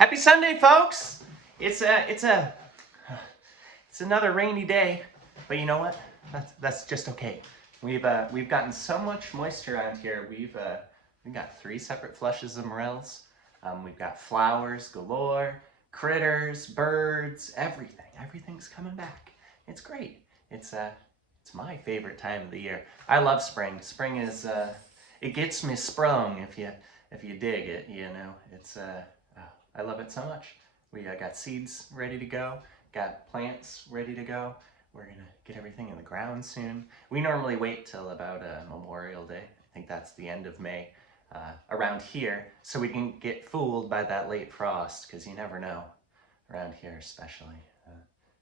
Happy Sunday, folks! It's another rainy day, but you know what? That's just okay. We've gotten so much moisture around here. We've got 3 separate flushes of morels. We've got flowers galore, critters, birds, everything. Everything's coming back. It's great. It's my favorite time of the year. I love spring. Spring is it gets me sprung if you dig it. You know, it's I love it so much. We got seeds ready to go, got plants ready to go. We're gonna get everything in the ground soon. We normally wait till about Memorial Day. I think that's the end of May around here, so we can get fooled by that late frost, because you never know around here especially.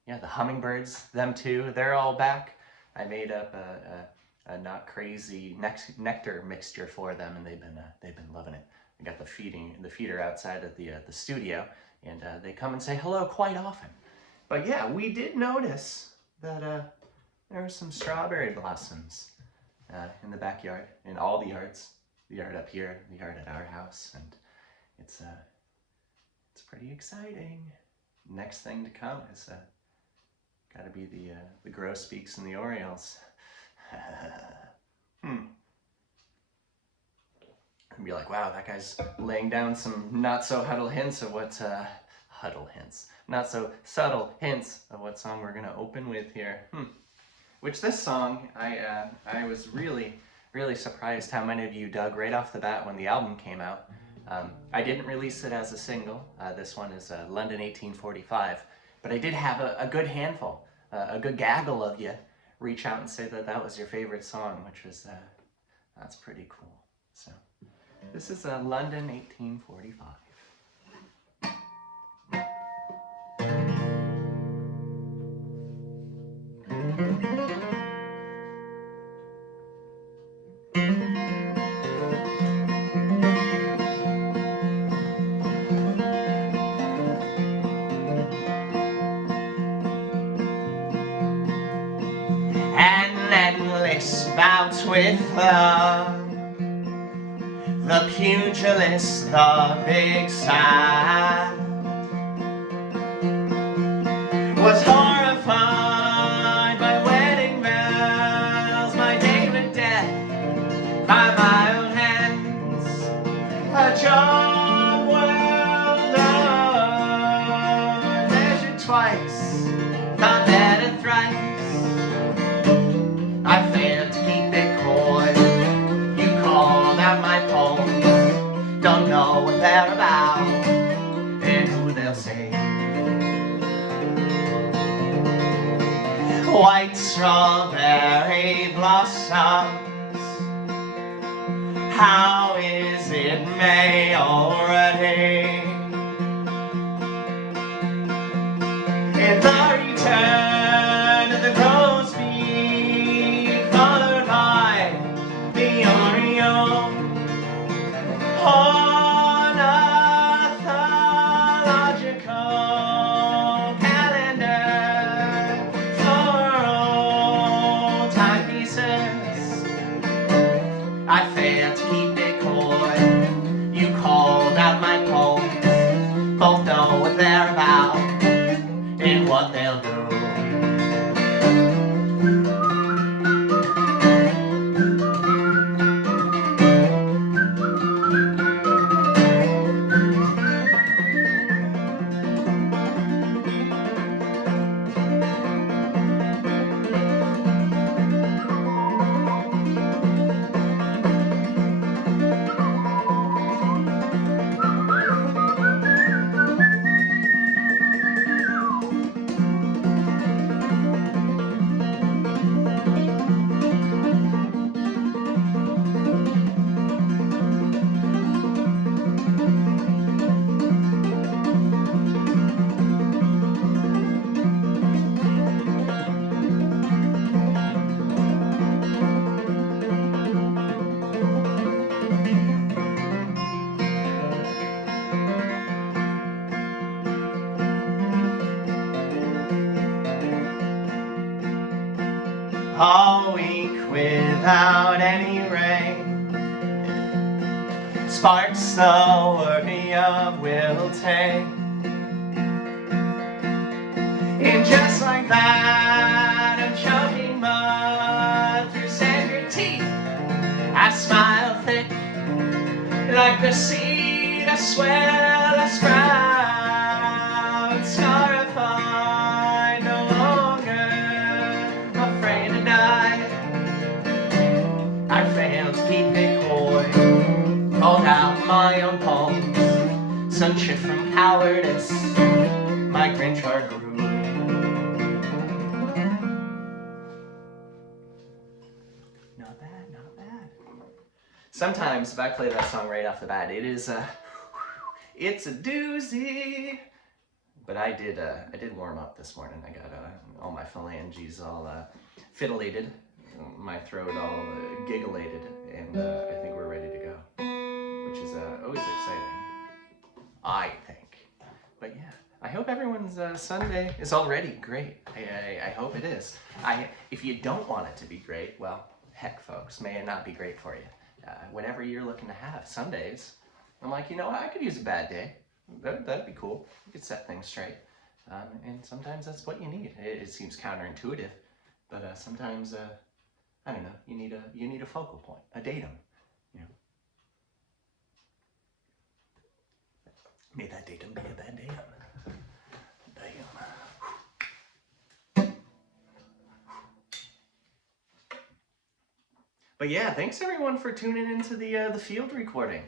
Yeah, the hummingbirds, them too, they're all back. I made up a not crazy nectar mixture for them, and they've been loving it. I got the feeder outside of the studio, and they come and say hello quite often. But yeah, we did notice that there were some strawberry blossoms in the backyard, in all the yards. The yard up here, the yard at our house, and it's pretty exciting. Next thing to come is got to be the grosbeaks and the orioles. And be like, wow, that guy's laying down some not so subtle hints of what not so subtle hints of what song we're gonna open with here. Which this song, I was really surprised how many of you dug right off the bat when the album came out. I didn't release it as a single. This one is London 1845, but I did have a good handful, a good gaggle of you reach out and say that that was your favorite song, which was that's pretty cool. So this is London 1845. An endless bout with the pugilist, the big sad, was horrified by wedding bells, my David dead by my own hands. A job well done, measured twice, thought better thrice. I failed to keep it coy. You called out my poems, don't know what they're about and who they'll say. White strawberry blossoms, how is it May already? In the return of the grosbeak, followed by the oriole, ornithological calendar, floral timepieces. I failed to keep it coy. You called out my poems, both know what they're about and what they'll do. All week without any rain, sparks the worry of wilting. And just like that, I'm choking mud through sanded teeth. I smile thick like the seed I swell, I sprout, scarified, no longer afraid to die. I failed to keep it coy, called out my own poems, some shit from cowardice, my Grinch heart grew. Not bad, not bad. Sometimes if I play that song right off the bat, it's a doozy. But I did warm up this morning. I got all my phalanges all fiddleated, my throat all giggleated, and I think we're ready to go, which is always exciting, I think. But yeah, I hope everyone's Sunday is already great. I hope it is. If you don't want it to be great, well, heck, folks, may it not be great for you. Whatever you're looking to have, some days, I'm like, you know what, I could use a bad day. That'd be cool. You could set things straight. And sometimes that's what you need. It seems counterintuitive, but sometimes, I don't know, you need a focal point, a datum, you know. May that datum be a bad datum. But yeah, thanks everyone for tuning into the field recording.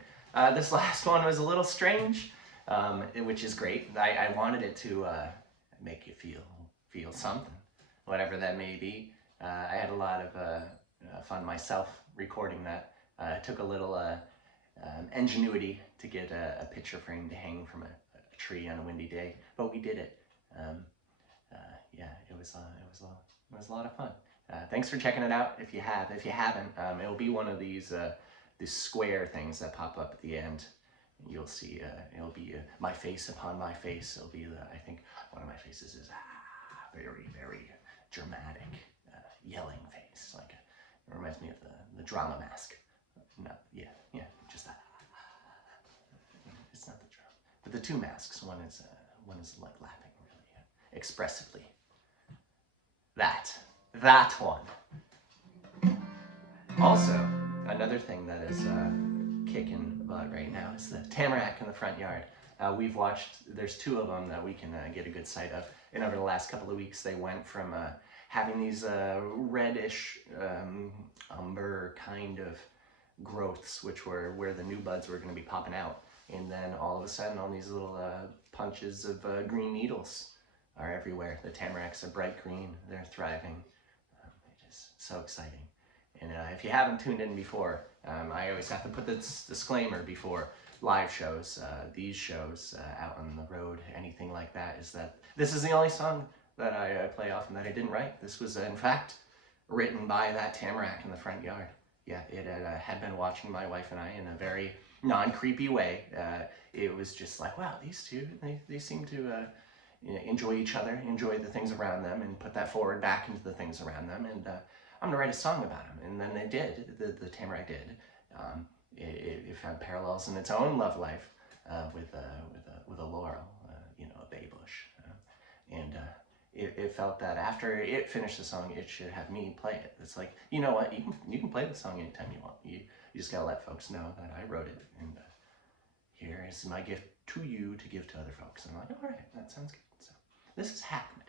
This last one was a little strange, which is great. I wanted it to make you feel something, whatever that may be. I had a lot of fun myself recording that. It took a little ingenuity to get a picture frame to hang from a tree on a windy day, but we did it. Yeah, it was a lot of fun. Thanks for checking it out. If you haven't, it'll be one of these square things that pop up at the end. You'll see it'll be my face upon my face. It'll be I think one of my faces is very, very dramatic, yelling face. Like it reminds me of the drama mask. No, yeah, just that. It's not the drum, but the two masks. One is like laughing really expressively. That one. Also, another thing that is kicking butt right now is the tamarack in the front yard. We've watched, there's two of them that we can get a good sight of. And over the last couple of weeks, they went from having these reddish, umber kind of growths, which were where the new buds were going to be popping out. And then all of a sudden, all these little punches of green needles are everywhere. The tamaracks are bright green. They're thriving. It is so exciting. And if you haven't tuned in before, I always have to put this disclaimer before live shows, these shows out on the road, anything like that, is that this is the only song that I play often that I didn't write. This was, in fact, written by that tamarack in the front yard. Yeah, it had been watching my wife and I in a very non-creepy way. It was just like, wow, these two, they seem to enjoy each other, enjoy the things around them, and put that forward back into the things around them. And I'm gonna write a song about them. And then they did, the tamarack did. It found parallels in its own love life with a laurel, you know, a bay bush. And it felt that after it finished the song, it should have me play it. It's like, you know what, you can play the song anytime you want. You just gotta let folks know that I wrote it. And here is my gift to you to give to other folks. And I'm like, all right, that sounds good. So this is Hackmatack.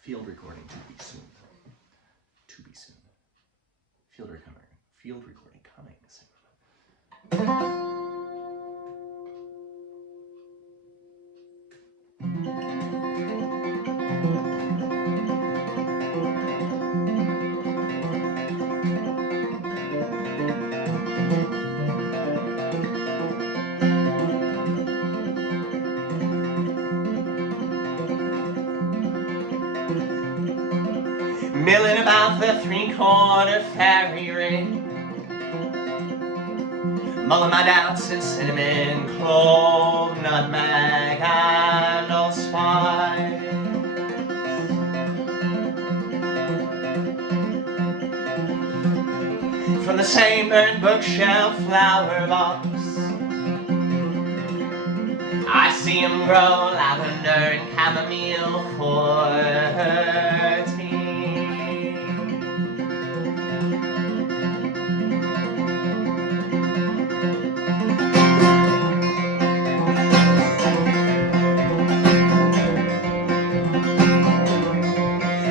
Field recording to be soon. To be soon. Field recording coming soon. Milling about the three-quarter fairy ring, mulling my doubts in cinnamon, clove, nutmeg, and allspice. From the same burnt bookshelf flower box. I see him grow lavender and chamomile for her tea.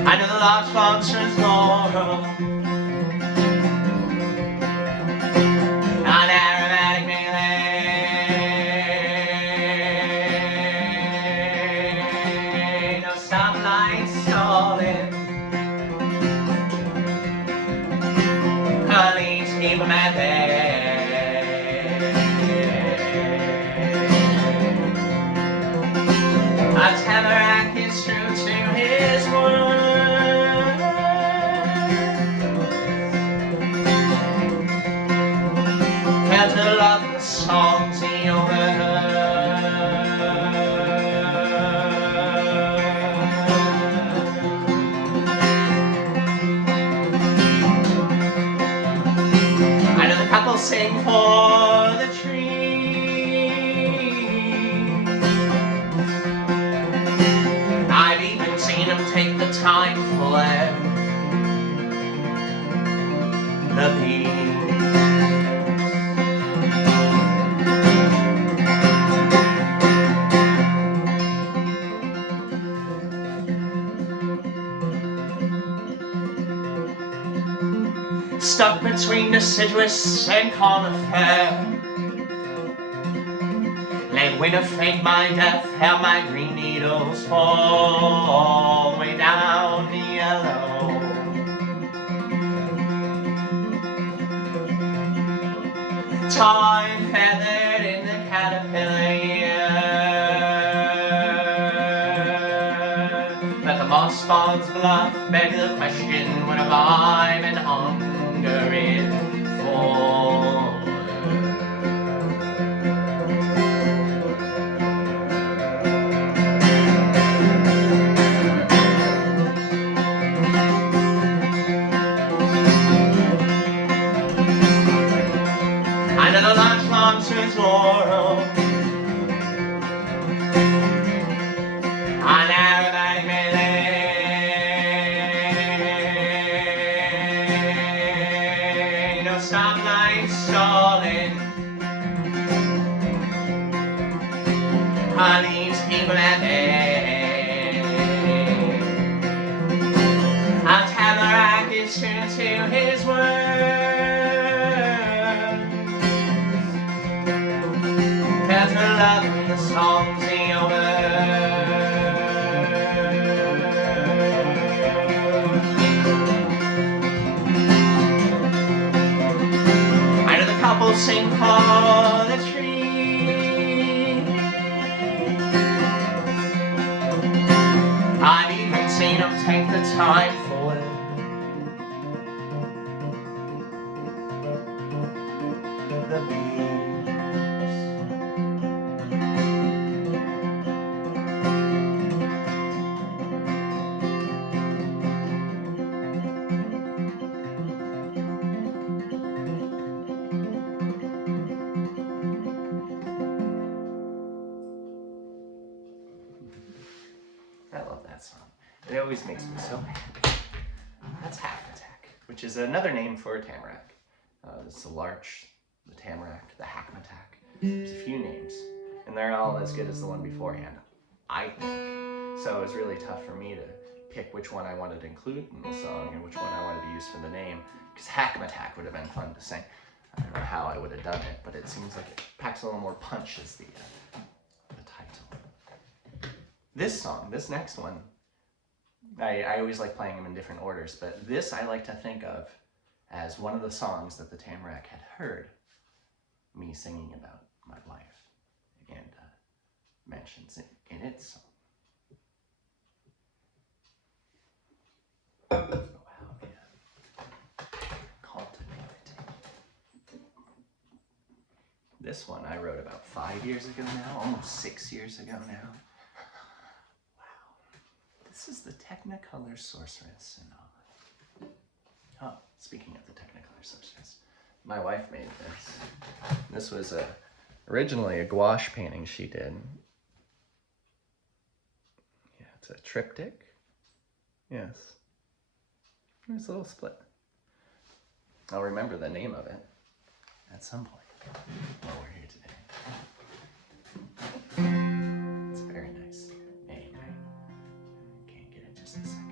I know the large monsters laurel, an aromatic melee, no stoplight stalling, colleagues keep them at bay. A tamarack is true to his word. Can't love the songs he overheard. I know the couple sing for the trees. I've even seen them take the time for the bees. Stuck between deciduous and conifer, let winter fake my death, how my green needles fall way down the yellow. Time feathered in the caterpillar year, let the moss spawns bluff beg the question, what have I been hungering for? I know the large monsters laurel, an aromatic melee, no stoplight stalling, honey's keep them at bay. A tamarack is true to his word. Can't love the songs he overheard. I know the couple sing for the trees. I've even seen them take the time for the bees. I love that song. It always makes me so happy. That's Hack Attack, which is another name for a tamarack. It's the larch, the tamarack, the hackmatack. There's a few names, and they're all as good as the one beforehand, I think. So it was really tough for me to pick which one I wanted to include in the song and which one I wanted to use for the name, because hackmatack would have been fun to sing. I don't know how I would have done it, but it seems like it packs a little more punch as the title. This song, this next one, I always like playing them in different orders, but this I like to think of as one of the songs that the tamarack had heard me singing about my wife, and mentions it in its song. Oh, wow, yeah. Cultivate. This one I wrote about 5 years ago now, almost 6 years ago now. This is the Technicolor Sorceress. Oh, speaking of the Technicolor Sorceress, My wife made this. This was originally a gouache painting she did. Yeah, it's a triptych. Yes. Nice little split. I'll remember the name of it at some point while we're here today. It's very nice. Anyway, can't get it just a second.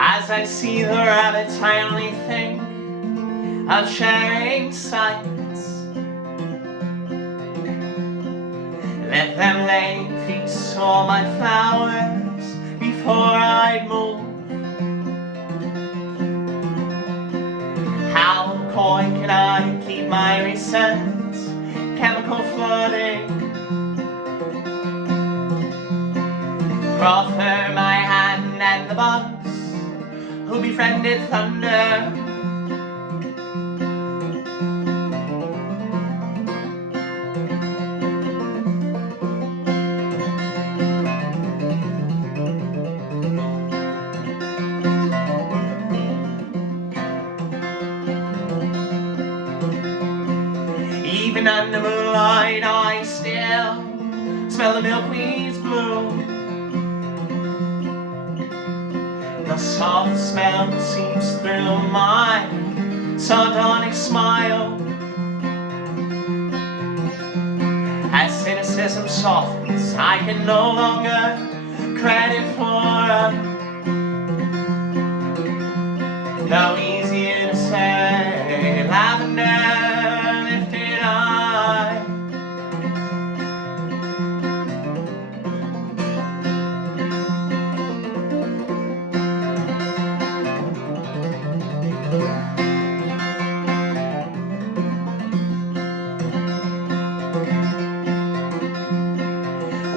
As I see the rabbits, I only think of sharing sights. Let them lay feast on my flowers before I'd move. How coy can I keep my recent chemical flooding? Proffer my hand and the bugs who befriended thunder. Even under moonlight, I still smell the milkweed's bloom. The soft smell seeps through my sardonic smile. As cynicism softens, I can no longer credit for no easier to say lavender lifted eye.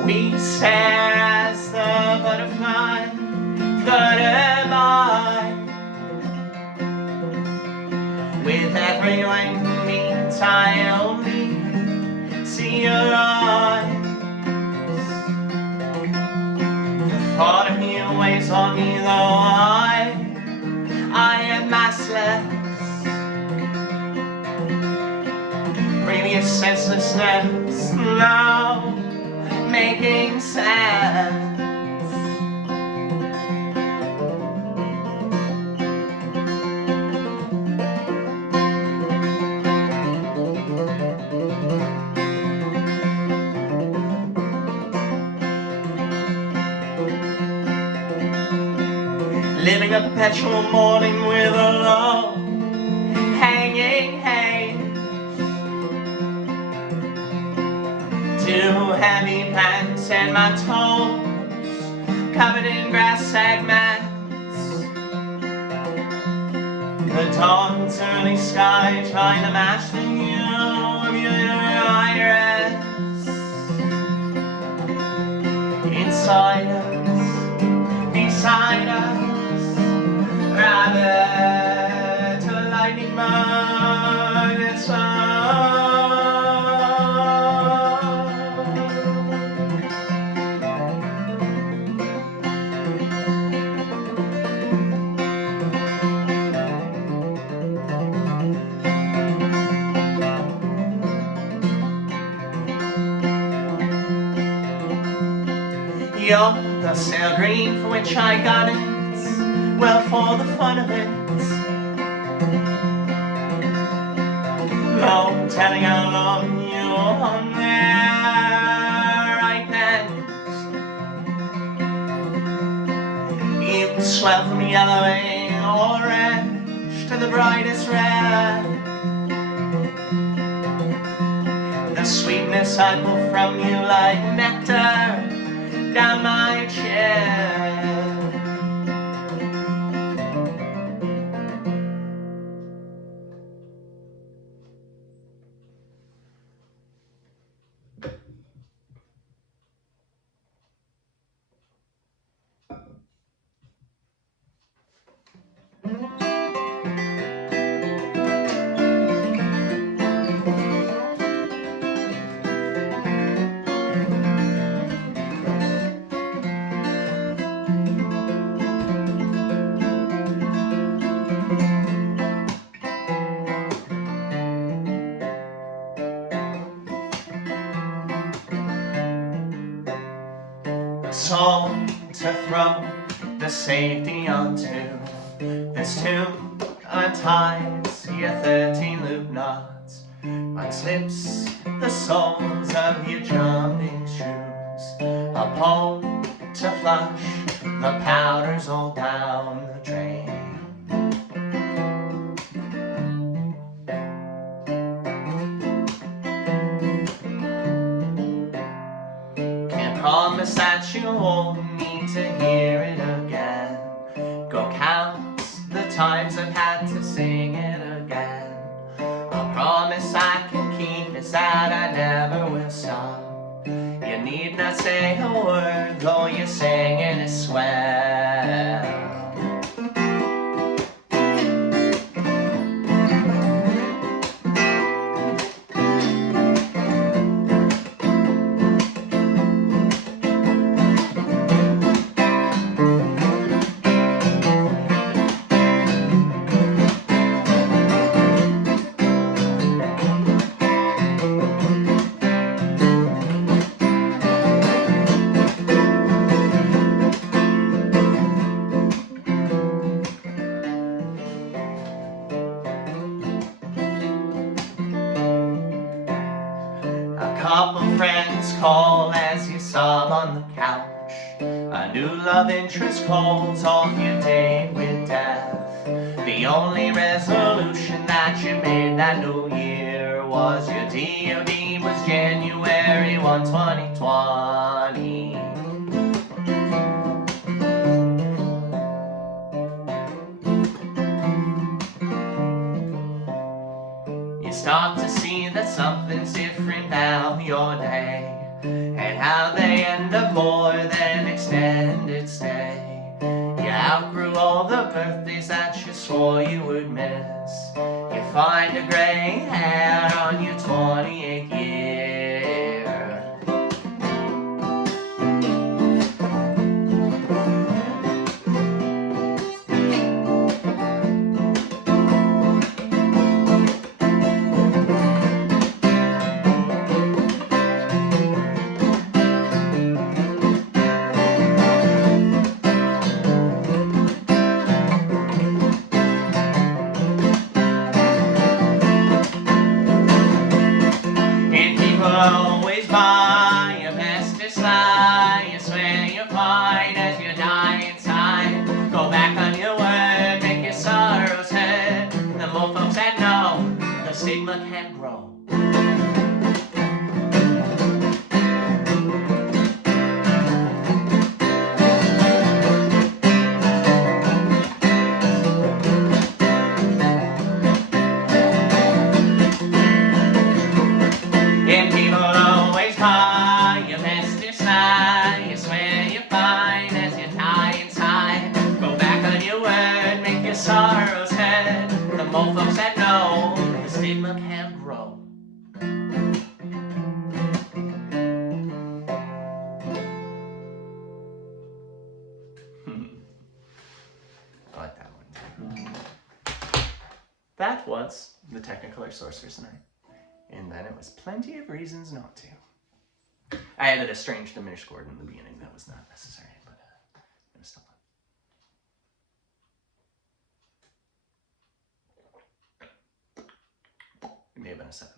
We stare as the butterfly fluttered by. With every length beat, I only see your eyes. The thought of you weighs on me, though I am massless. Previous senselessness now making sense. Living a perpetual morning with a low hanging haze. Two heavy pants and my toes covered in grass segments. The dawn's early sky trying to match the hue of your iris. Inside us, beside us, rather to a lightning bug that's you're the sail green for which I got it, well, for the fun of it. No telling how long you're on there right now. You can swell from yellowing orange to the brightest red. The sweetness I pull from you like nectar down my chest. a song to throw the safety onto. This tune unties your 13 loop knots, unslips the soles of your jumping shoes. A poem to flush the powders all down the drain. Can't promise that you won't need to hear it again. Go count the times I've had to sing it again. A promise I can keep is that I never will stop. You need not say a word, though you're singing it swell. Couple friends call as you sob on the couch. A new love interest calls off your date with death. The only resolution that you made that new year was your DOD was January 1, 2020. You start to see that something's different about your day, and how they end up more than extended stay. You outgrew all the birthdays that you swore you would miss. You find a gray hair on your 28th year. Always buy your bestest lie. You swear you're fine as you die inside. Go back on your word, make your sorrows hurt. The more folks that know, the stigma can grow. And people always call you bestest lie. You swear you're fine as you die inside. Go back on your word, make your sorrows hurt. The more folks that know, the stigma can grow. I like that one. That was the Technicolor Sorcerer's Night. And then it was Plenty of Reasons Not to. I added a strange diminished chord in the beginning. That was not necessary, but it was still fun. It may have been a 7.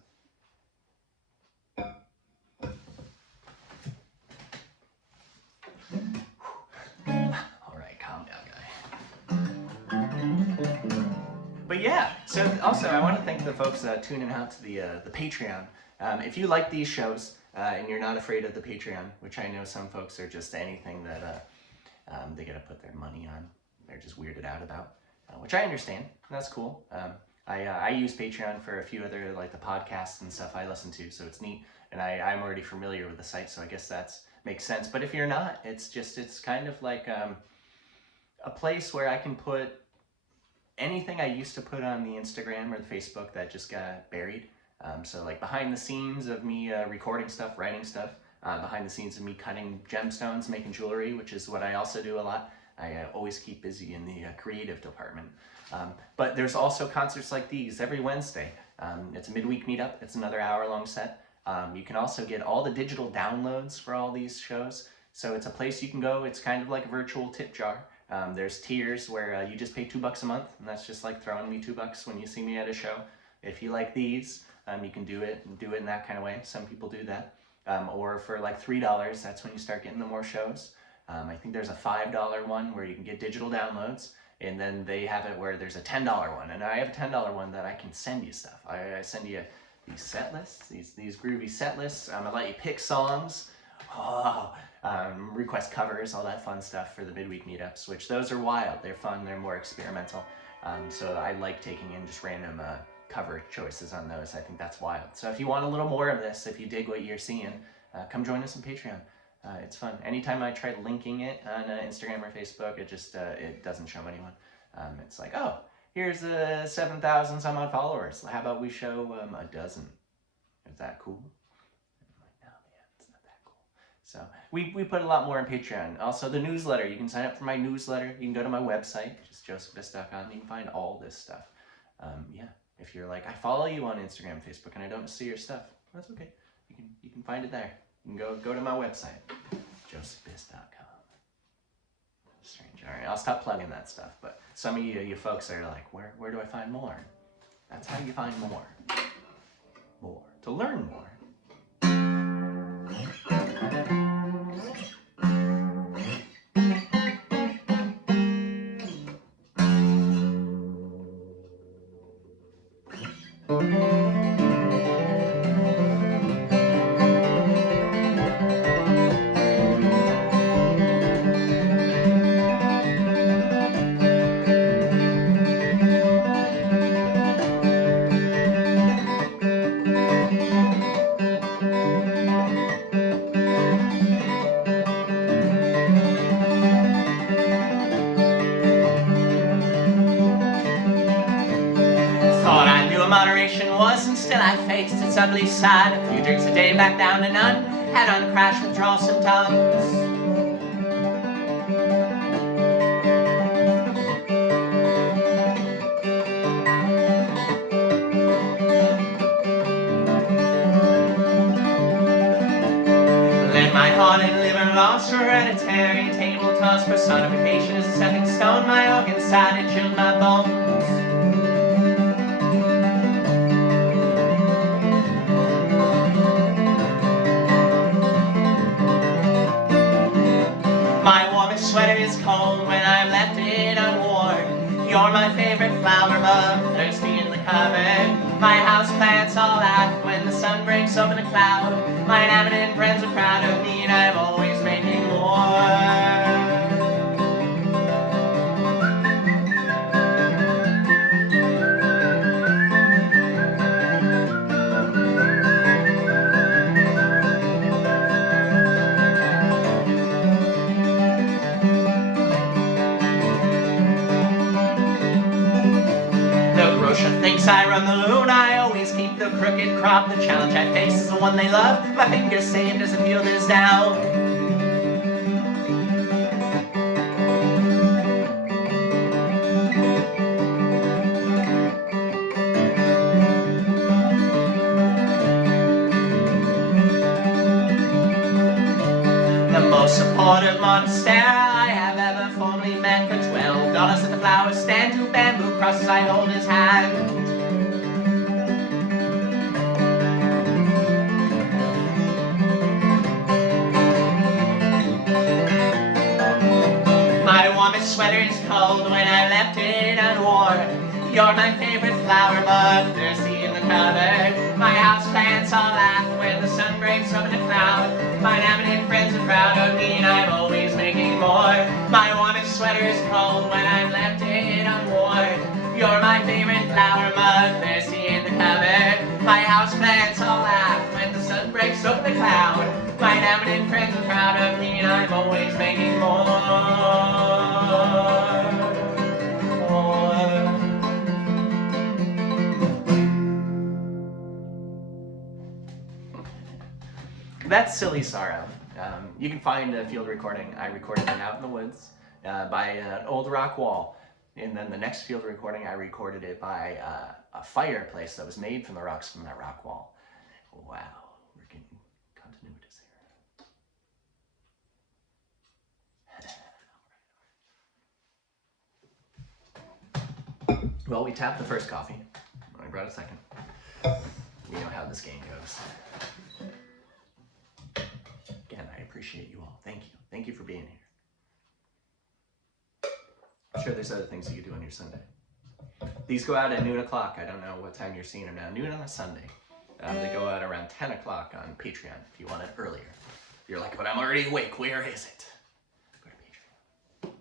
All right, calm down, guy. But yeah, so also I want to thank the folks tuning out to the Patreon. If you like these shows and you're not afraid of the Patreon, which I know some folks are just anything that they gotta put their money on, they're just weirded out about, which I understand. That's cool. I use Patreon for a few other, like the podcasts and stuff I listen to, so it's neat. And I'm already familiar with the site, so I guess that makes sense. But if you're not, it's kind of like a place where I can put anything I used to put on the Instagram or the Facebook that just got buried. So like behind the scenes of me recording stuff, writing stuff, behind the scenes of me cutting gemstones, making jewelry, which is what I also do a lot. I always keep busy in the creative department. But there's also concerts like these every Wednesday. It's a midweek meetup. It's another hour-long set. You can also get all the digital downloads for all these shows. So it's a place you can go. It's kind of like a virtual tip jar. There's tiers where you just pay $2 a month, and that's just like throwing me $2 when you see me at a show. If you like these, you can do it in that kind of way. Some people do that. Or for like $3, that's when you start getting the more shows. I think there's a $5 one where you can get digital downloads, and then they have it where there's a $10 one. And I have a $10 one that I can send you stuff. I send you these set lists, these groovy set lists. I let you pick songs. Request covers, all that fun stuff for the midweek meetups, which those are wild. They're fun, they're more experimental. So I like taking in just random cover choices on those. I think that's wild. So if you want a little more of this, if you dig what you're seeing, come join us on Patreon. It's fun. Anytime I try linking it on Instagram or Facebook, it just it doesn't show anyone. It's like, oh, here's 7,000 some odd followers. How about we show a dozen? Is that cool? So we put a lot more on Patreon. Also the newsletter, you can sign up for my newsletter. You can go to my website, just josephbiss.com. You can find all this stuff. Yeah, if you're like, I follow you on Instagram, Facebook, and I don't see your stuff, that's okay. You can find it there. You can go to my website, josephbiss.com. Strange. All right, I'll stop plugging that stuff. But some of you folks are like, where do I find more? That's how you find more. To learn more. Moderation was, and still I faced its ugly side. A few drinks a day, back down to none. Had on crash withdrawal symptoms. Let my heart and liver lost, hereditary table toss. Personification is a stepping stone. My organ side, it chilled my bones. My warmest sweater is cold when I've left it unworn. You're my favorite flower bud, thirsty in the cupboard. My house plants all laugh when the sun breaks over the cloud. My inhabitant friends are proud of me, and I'm always making more. Thinks I run the loon, I always keep the crooked crop. The challenge I face is the one they love. My fingers saved as the field is down. The most supportive monster I have ever formally met. For $12 at the flower stand, 2 bamboo crosses I hold his hand. Sweater is cold when I left it unworn. You're my favorite flower bud, thirsty in the cupboard. My house plants all laugh when the sun breaks over the cloud. My inhabitant friends are proud of me, and I'm always making more. My warmest sweater is cold when I've left it unworn. You're my favorite flower bud, thirsty in the cupboard. My house plants all laugh when the sun breaks over the cloud. My inhabitant friends are proud of me, and I'm always making more. That's Silly Sorrow. You can find a field recording. I recorded it out in the woods by an old rock wall. And then the next field recording, I recorded it by a fireplace that was made from the rocks from that rock wall. Wow, we're getting continuities here. Well, we tapped the first coffee. I brought a second. You know how this game goes. Again, I appreciate you all. Thank you. Thank you for being here. I'm sure there's other things you could do on your Sunday. These go out at noon o'clock. I don't know what time you're seeing them now. Noon on a Sunday. They go out around 10 o'clock on Patreon if you want it earlier. If you're like, but I'm already awake. Where is it? Go to Patreon.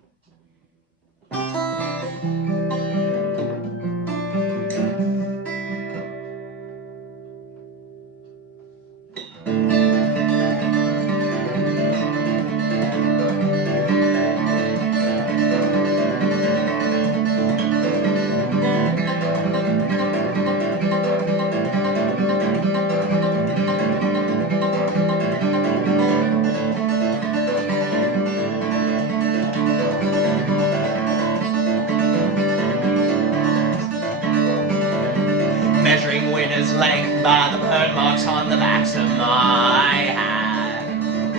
Measuring winter's length by the burn marks on the backs of my hands.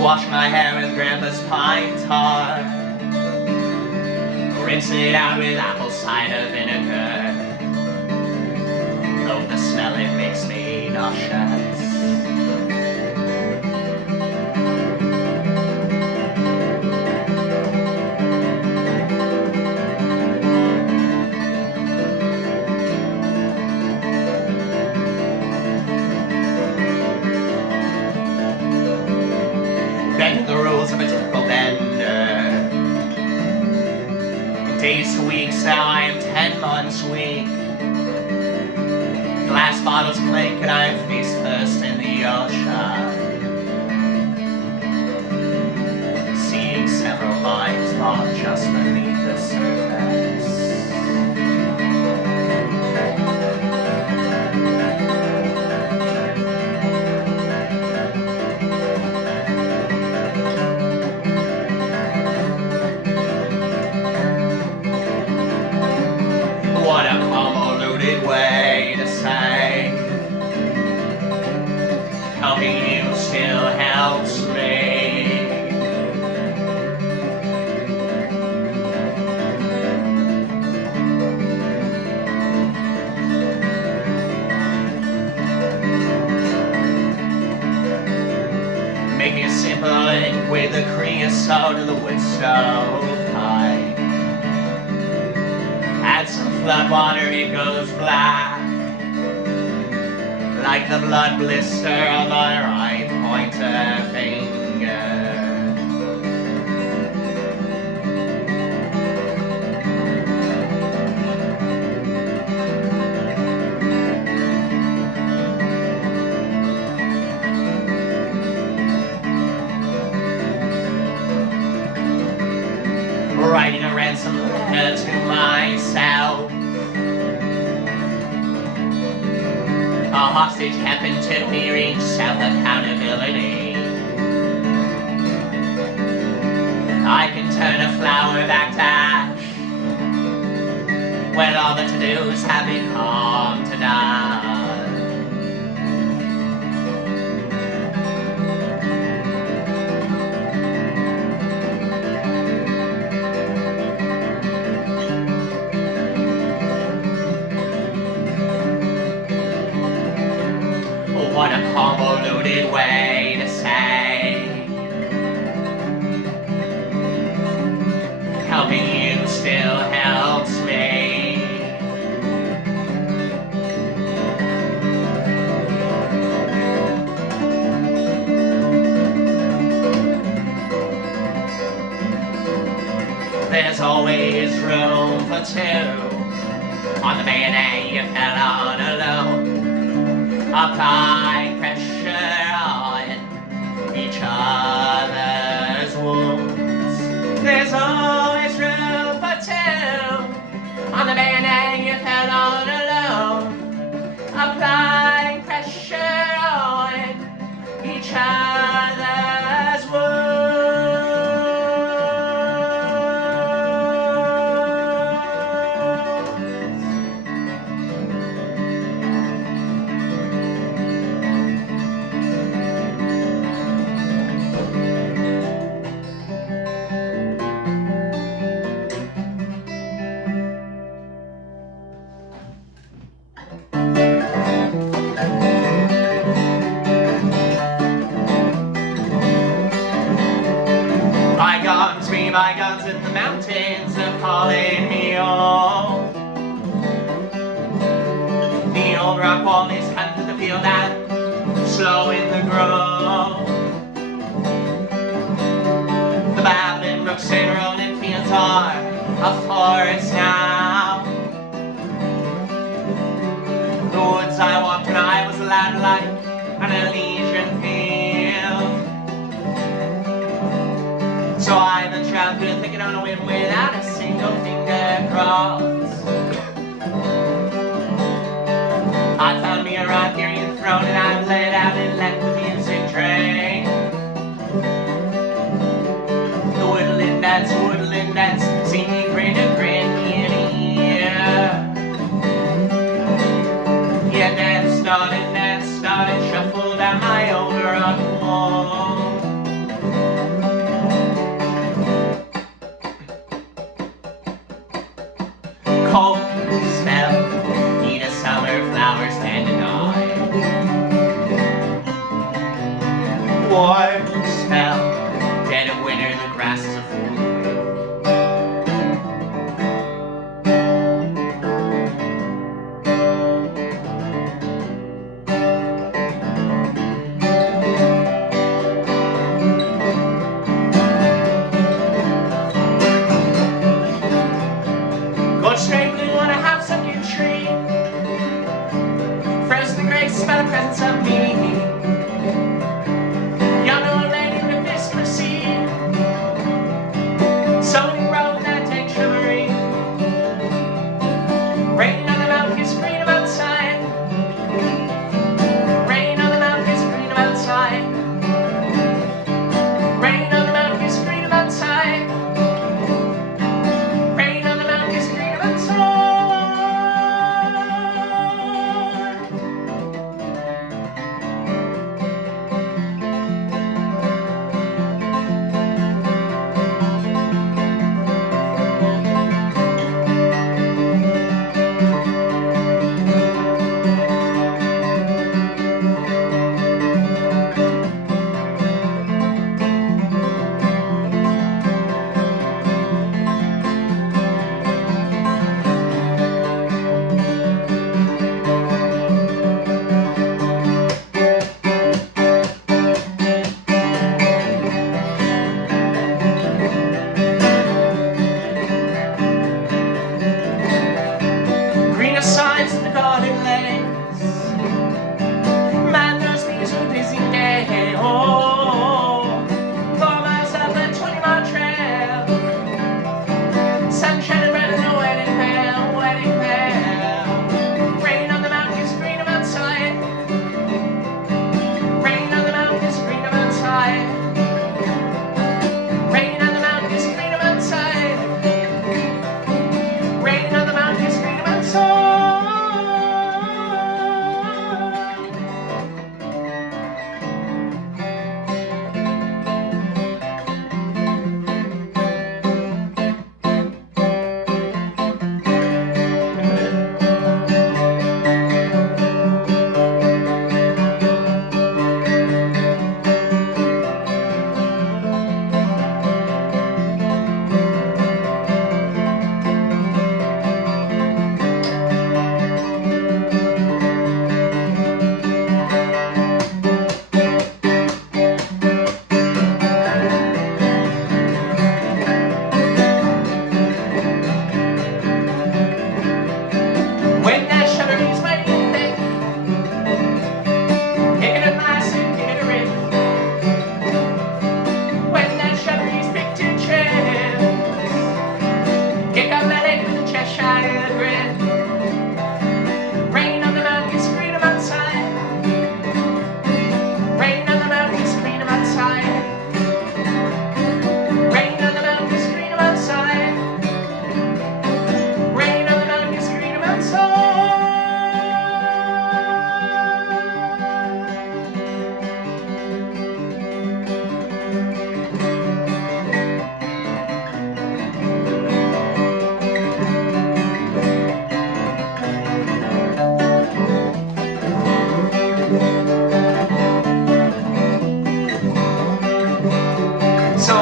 Wash my hair with Grandpa's pine tar. Rinse it out with apple cider vinegar. Though the smell, it makes me nauseous. Bend the rules of a typical bender. In days to weeks, now I am 10 months weak. Glass bottles clink and I am face first in the ocean. Seeing several lives fall just beneath the surface. What a convoluted way to say helping you still helps me. Making a simple link with the creosote of the wood stove pipe. Add some flood water, it goes black, like the blood blister on my right pointer finger. Writing a ransom letter to myself. A hostage happened to me, reach self-accountability. I can turn a flower back to ash when all the to-dos have become to done. What a convoluted way to say helping you still helps me. There's always room for two. On the mayonnaise you fell on alone. Apply pressure on each other's wounds. There's always room for two. On the mayonnaise you fell on alone. Apply pressure on each other's wounds. calling me home. The old rock wall is cut to the field and slowing the growth. The babbling brooks and rolling fields are a forest now. The woods I walked when I was a lad like an Elysian field. So I then traveled through the thicket on a whim without a single finger crossed. I found me a rock here enthroned and I've laid out and let the music drain. The woodland dance, see me grin and grin ear to ear. Yeah, dance started, shuffle down my old rock wall. Cold smell, need a summer flower standing on. Warm smell, dead of winter, the grass is a fool. Straight blue on a half-sunken tree, frozen gray, smell the presence of me. Yonder lady with this proceed, so many roads that take shimmering. Rain on the mountain is freedom outside. Rain on the mountain is freedom outside. Rain on the mountain is freedom outside.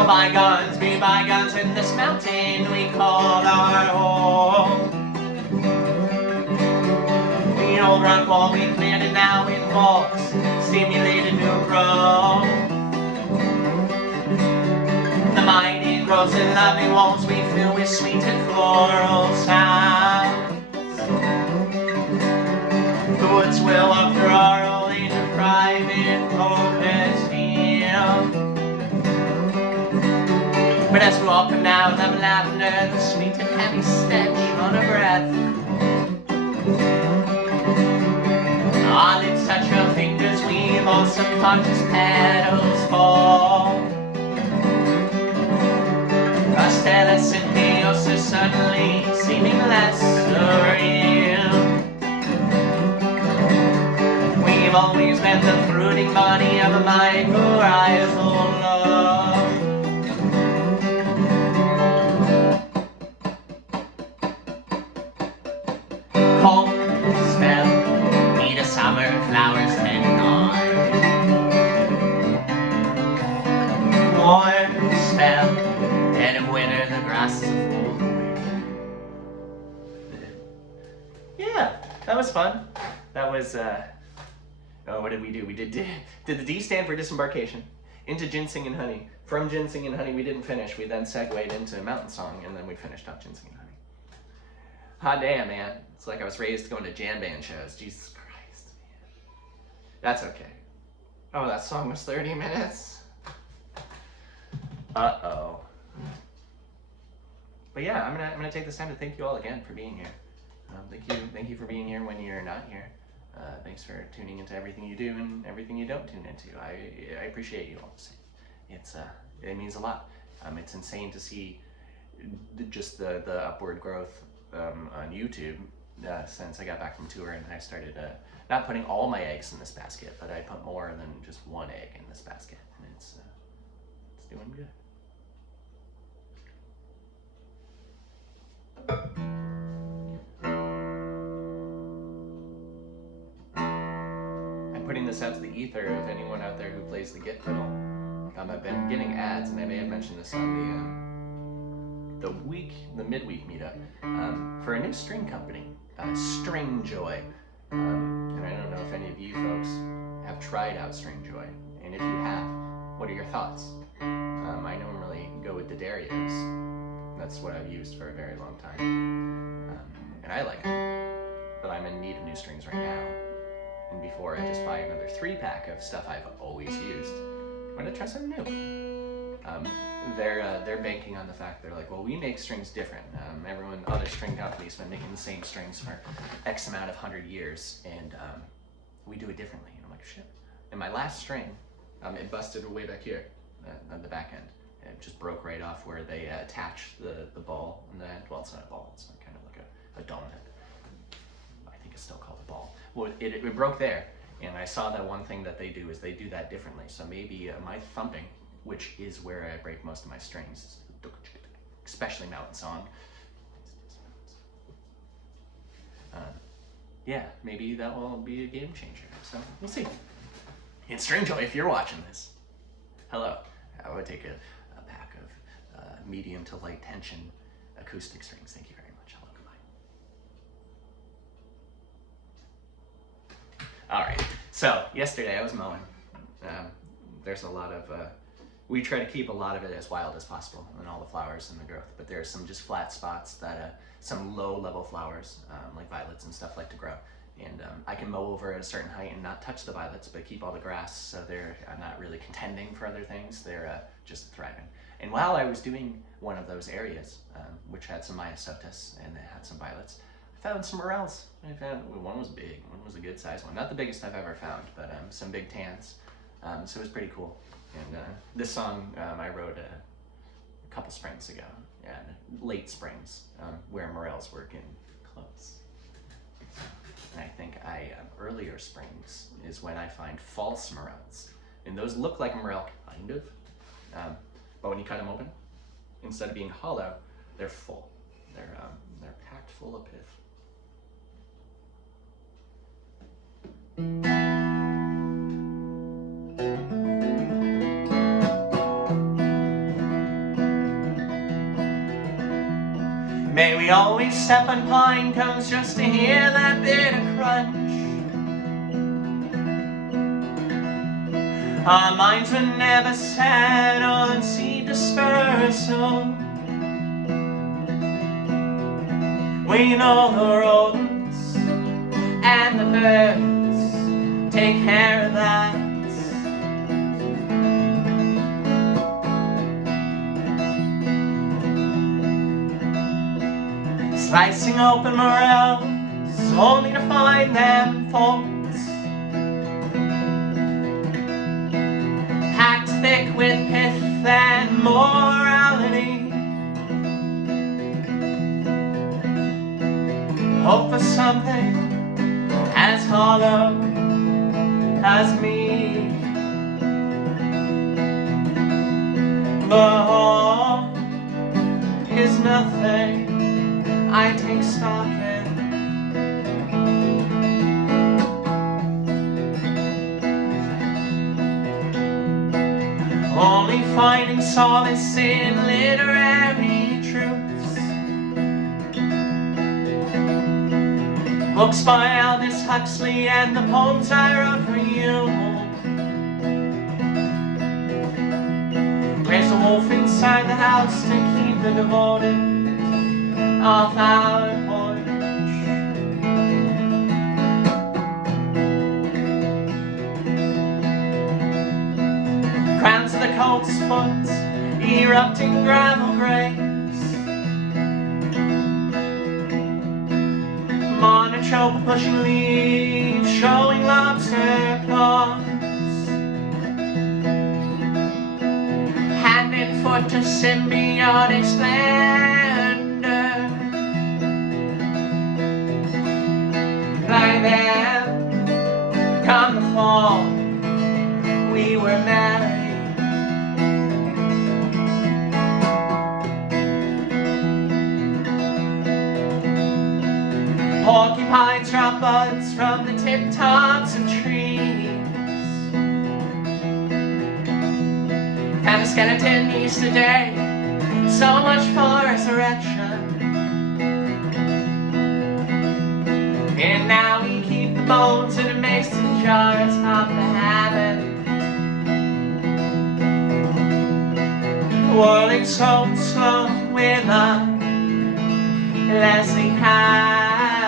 bygones be bygones in this mountain we call our home. The old rock wall we cleared and now it walks, stimulated new growth. The mighty groves and lovely walls we fill with sweet and floral sounds. The woods will walk through our old age of private focus field. But as we walk them now, the lavender, the sweet and heavy stench on our breath. Our lips touch your fingers, weave all subconscious petals fall. Our stellar chaos is suddenly seeming less surreal. We've always been the fruiting body of a mycorrhizal love. Cold spell, need a summer, flowers tend on. Warm spell, dead of winter, the grass is full. Yeah, that was fun. That was, oh, what did we do? We did the D stand for disembarkation, into ginseng and honey. From ginseng and honey, we didn't finish. We then segued into mountain song, and then we finished up ginseng and honey. Hot damn, man. It's like I was raised going to jam band shows. Jesus Christ, man. That's okay. Oh, that song was 30 minutes? Uh-oh. But yeah, I'm gonna take this time to thank you all again for being here. Thank you for being here when you're not here. Thanks for tuning into everything you do and everything you don't tune into. I appreciate you all. It means a lot. It's insane to see just the upward growth on YouTube since I got back from tour and I started not putting all my eggs in this basket, but I put more than just one egg in this basket, and it's doing good. I'm putting this out to the ether of anyone out there who plays the git fiddle. I've been getting ads, and I may have mentioned this on the midweek meetup for a new string company, String Joy. And I don't know if any of you folks have tried out String Joy, and if you have, what are your thoughts? I normally go with the Darios. That's what I've used for a very long time, and I like them, but I'm in need of new strings right now. And before I just buy another 3-pack of stuff I've always used, I'm gonna try something new. They're banking on the fact they're like, well, we make strings different. Other string companies have been making the same strings for X amount of 100 years, and we do it differently. And I'm like, shit. And my last string, it busted way back here on the back end. It just broke right off where they attach the ball in the end. Well, it's not a ball, it's kind of like a donut. I think it's still called a ball. Well, it broke there, and I saw that one thing that they do is they do that differently. So maybe my thumping, which is where I break most of my strings, especially mountain song. Yeah, maybe that will be a game changer. So we'll see. And String Joy, if you're watching this, hello. I would take a pack of medium to light tension acoustic strings. Thank you very much. Hello, goodbye. All right. So yesterday I was mowing. There's a lot of we try to keep a lot of it as wild as possible and all the flowers and the growth, but there are some just flat spots that some low-level flowers like violets and stuff like to grow. And I can mow over at a certain height and not touch the violets, but keep all the grass so they're not really contending for other things. They're just thriving. And while I was doing one of those areas, which had some myosotis and it had some violets, I found some morels. One was big, one was a good sized one. Not the biggest I've ever found, but some big tans. So it was pretty cool. And this song I wrote a couple springs ago, late springs, where morels work in close. And I think earlier springs is when I find false morels. And those look like a morel, kind of. But when you cut them open, instead of being hollow, they're full. They're packed full of pith. May we always step on pine cones just to hear that bit of crunch. Our minds were never set on seed dispersal. We know the rodents and the birds take care of that. Slicing open morels only to find them faults, packed thick with pith and morality. Hope for something as hollow as me, but all is nothing I take stock in. Only finding solace in literary truths. Books by Aldous Huxley and the poems I wrote for you. Raise a wolf inside the house to keep the devoted off our porch. Crowns of the colt's foot, erupting gravel graves. Monotrope pushing leaves, showing lobster claws. Hand and foot to symbiotic splendor. By then, come the fall, we were married. Porcupines drop buds from the tip-tops of trees. Found a skeleton yesterday, so much for resurrection. And now we keep the bones in a mason jar as part of the habit. Whirling so slow with a Leslie hand.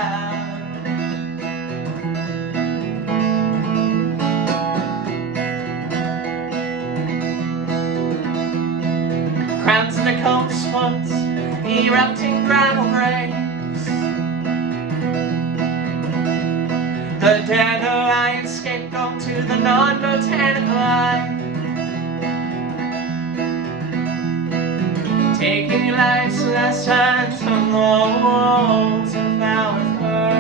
Crowns in the coat's foot, erupting gravel graves. The dandelion scapegoat to the non-botanical eye. Taking life's lessons from the walls of our hearts.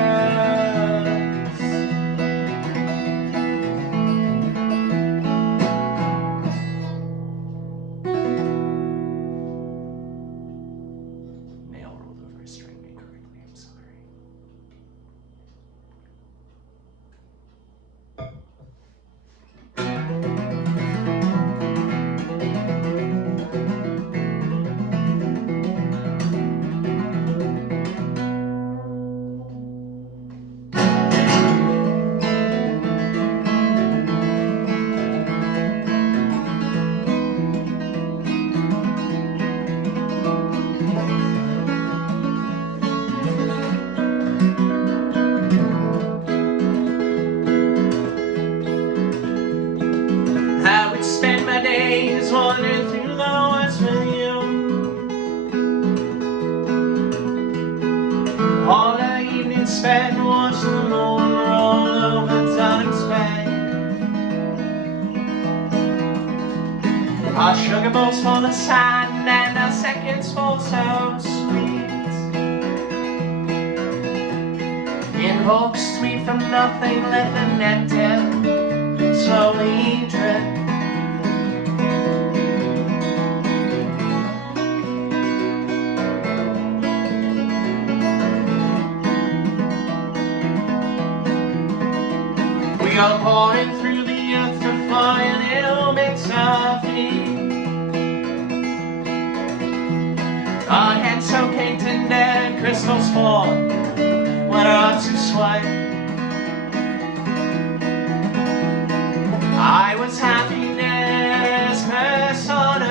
Nail rolled over a string incorrectly, I'm sorry. I would spend my days wandering through the woods with you. All the evening spent watching the moon roll over Dunham's Bay. Our sugar bowls full of sand and our seconds full so sweet. Invoke sweet from nothing, let the nectar slowly drip. We are pouring through the earth to find little bits of heat. Our and so caked in dead crystals fall when our hearts to sway. I was happiness personified,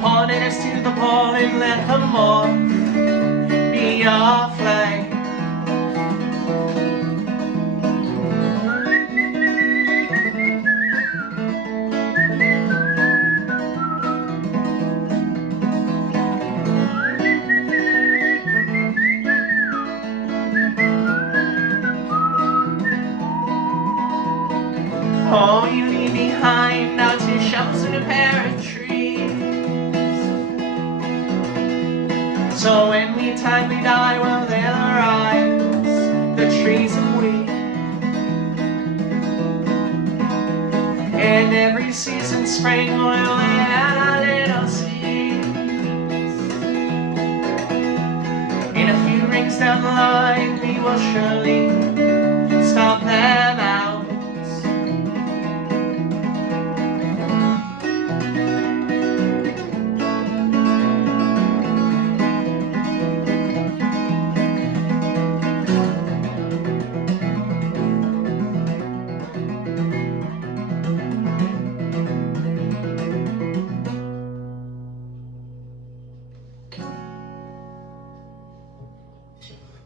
haunted us to the ball and let the moth be our flame. Oh, you leave behind now 2 shovels and a pair of trees. So when we timely die, well, they'll arise, the trees and we. And every season, spring, we'll add our little seeds. In a few rings down the line, we will surely stop them out.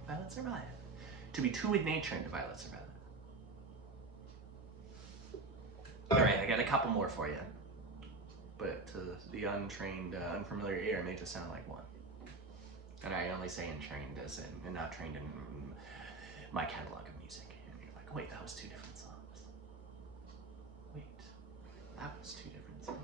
Violets are violent. To be two with nature and violets are violent. Alright, I got a couple more for you. But to the untrained, unfamiliar ear, it may just sound like one. And I only say untrained as in, and not trained in my catalog of music. And you're like, wait, that was 2 different songs. Wait, that was 2 different songs.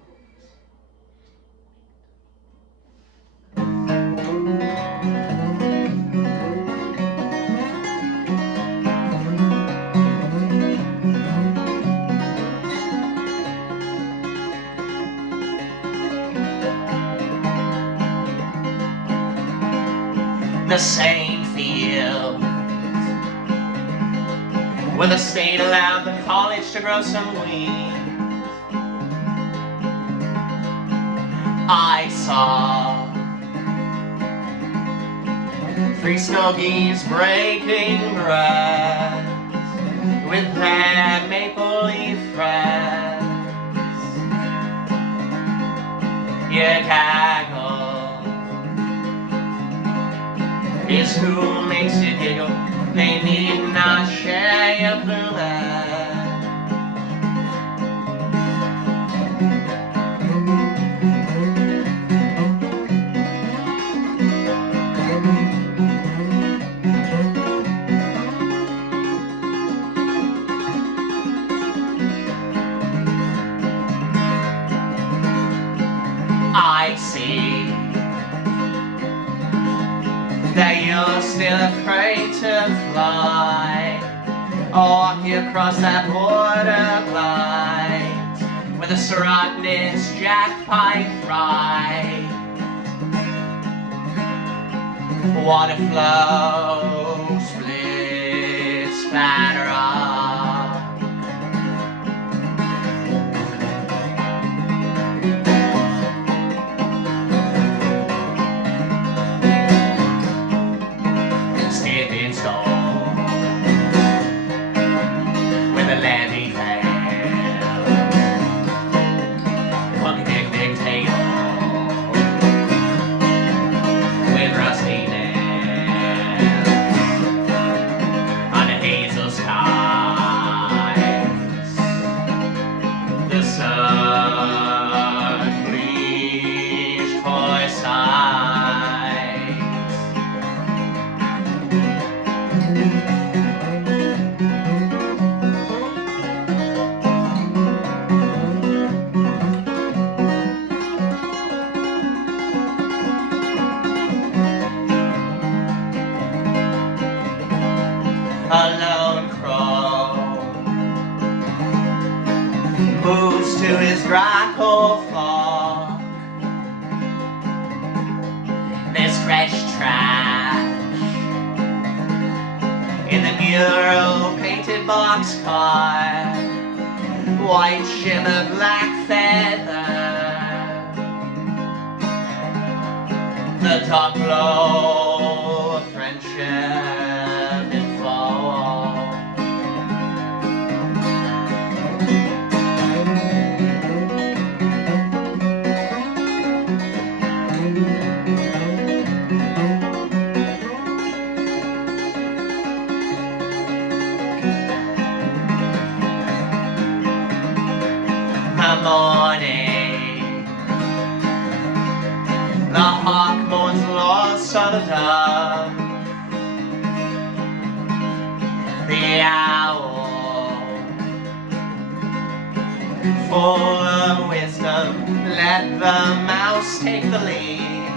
The same field where the state allowed the college to grow some weeds. I saw 3 snow geese breaking grass with their maple leaf friends. You gaggle is who makes you giggle. They need not share your plumage. I see that you're still afraid to fly, or walk you across that border blind with a serotinous jackpine fry. Water flow, split, spatter off. Skipping stone with a levy tail, funky picnic table with rusty nails on the hazel skies. The sun bleached toy sides. A lone crow moves to his dry coal flock. There's fresh trash in the mural painted boxcar, white shimmer, black feather. the dark glow of friendship in fall. The morning, the hawk mourns loss of the dove. The owl, full of wisdom, let the mouse take the lead.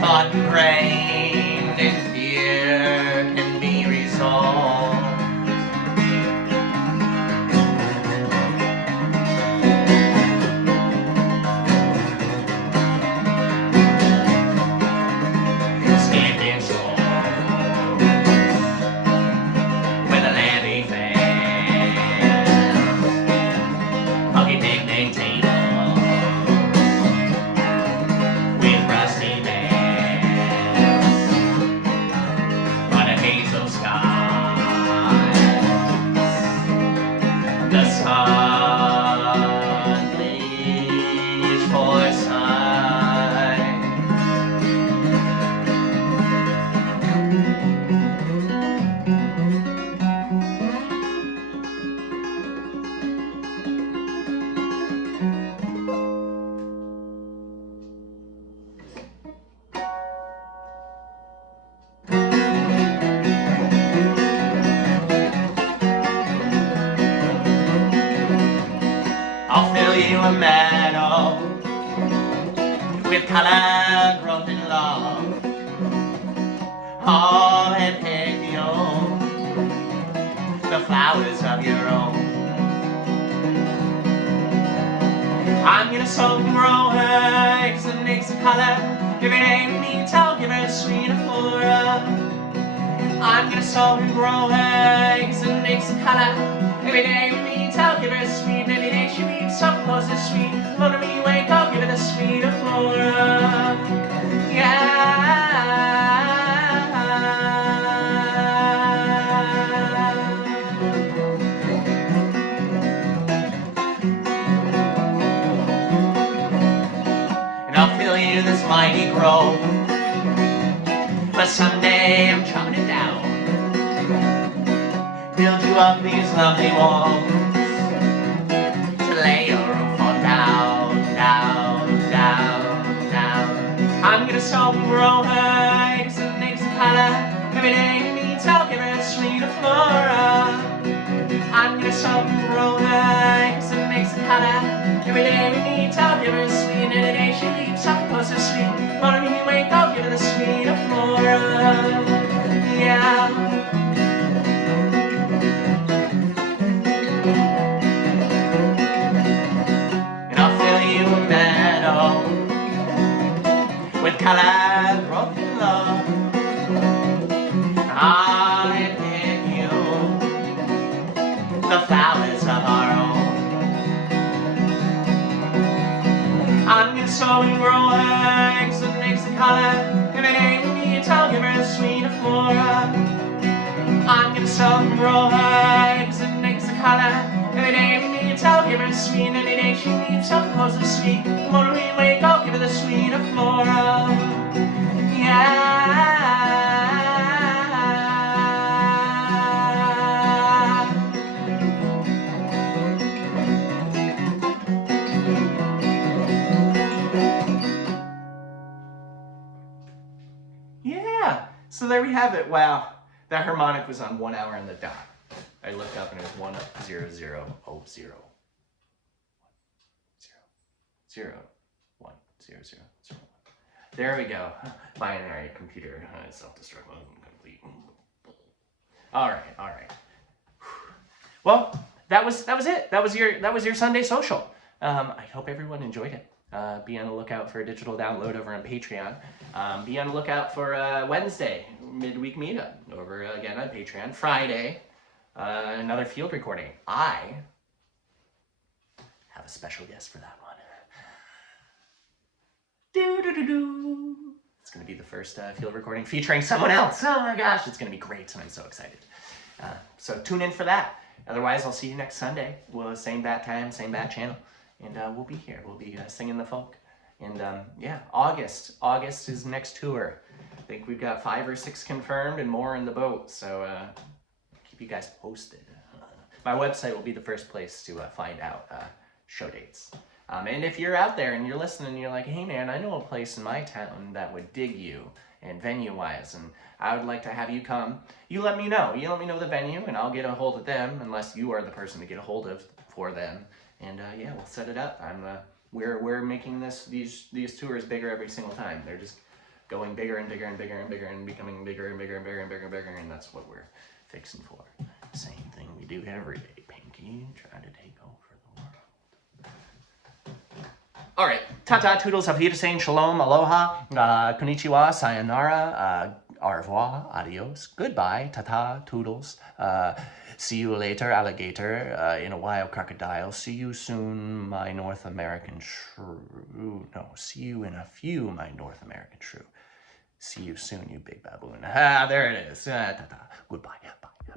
Thought ingrained in fear can be resolved. The sun bleeds for sun. I'll fill you a meadow with color growth in love. I'll pick you the flowers of your own. I'm gonna sow and grow eggs and mix of color. If it ain't me, I'll give her a sweet flora. I'm gonna sow and grow eggs and mix of color. If it ain't me, I'll give her a sweet. Every day she reads some close as sweet. When we wake, I'll give her the sweet flora. Yeah. And I'll fill you this mighty grove, but someday I'm chopping it down. Build you up these lovely walls to lay your roof on down, down, down, down. I'm gonna sow and grow eggs and mix of color. Every day it means I'll give her a sweet flora. I'm gonna sow and grow eggs and mix of color. Every day we meet, I'll give her a sweet. And every day she leaves something close to sweet. When we wake, I'll give her the sweet flora. Yeah. With color, growth, and love, I pick you the flowers of our own. I'm gonna sow and grow eggs and mix the color. If it ain't me, I'll give her a sweet flora. I'm gonna sow and grow eggs and mix the color. If it ain't me, I'll give her a sweet. Any day she needs something close to sweet. The morning we wake, I'll give her the sweet flora. Yeah. Yeah. So there we have it. Wow. That harmonic was on 1 hour on the dot. I looked up and it was 10000. 10001. There we go. Binary computer self-destruct mode complete. All right. Well, that was it. That was your Sunday social. I hope everyone enjoyed it. Be on the lookout for a digital download over on Patreon. Be on the lookout for Wednesday midweek meetup over again on Patreon. Friday, another field recording. I have a special guest for that one. Do-do-do-do. It's going to be the first field recording featuring someone else. Oh my gosh, it's going to be great, and I'm so excited. So tune in for that. Otherwise, I'll see you next Sunday. Well, same bat time, same bat channel. And we'll be here. We'll be singing the folk. And yeah, August. August is next tour. I think we've got 5 or 6 confirmed and more in the boat. So keep you guys posted. My website will be the first place to find out show dates. And if you're out there and you're listening and you're like, hey man, I know a place in my town that would dig you and venue-wise, and I would like to have you come, you let me know. You let me know the venue and I'll get a hold of them, unless you are the person to get a hold of for them. And yeah, we'll set it up. We're making these tours bigger every single time. They're just going bigger and bigger and bigger and bigger and becoming bigger and bigger and bigger and bigger and bigger, and that's what we're fixing for. Same thing we do every day, Pinky, trying to take over the world. All right, ta-ta, toodles, auf Wiedersehen, shalom, aloha, konnichiwa, sayonara, au revoir, adios, goodbye, ta-ta, toodles, see you later, alligator, in a while, crocodile, see you soon, my North American shrew, no, see you in a few, my North American shrew, see you soon, you big baboon, there it is, ta-ta, goodbye.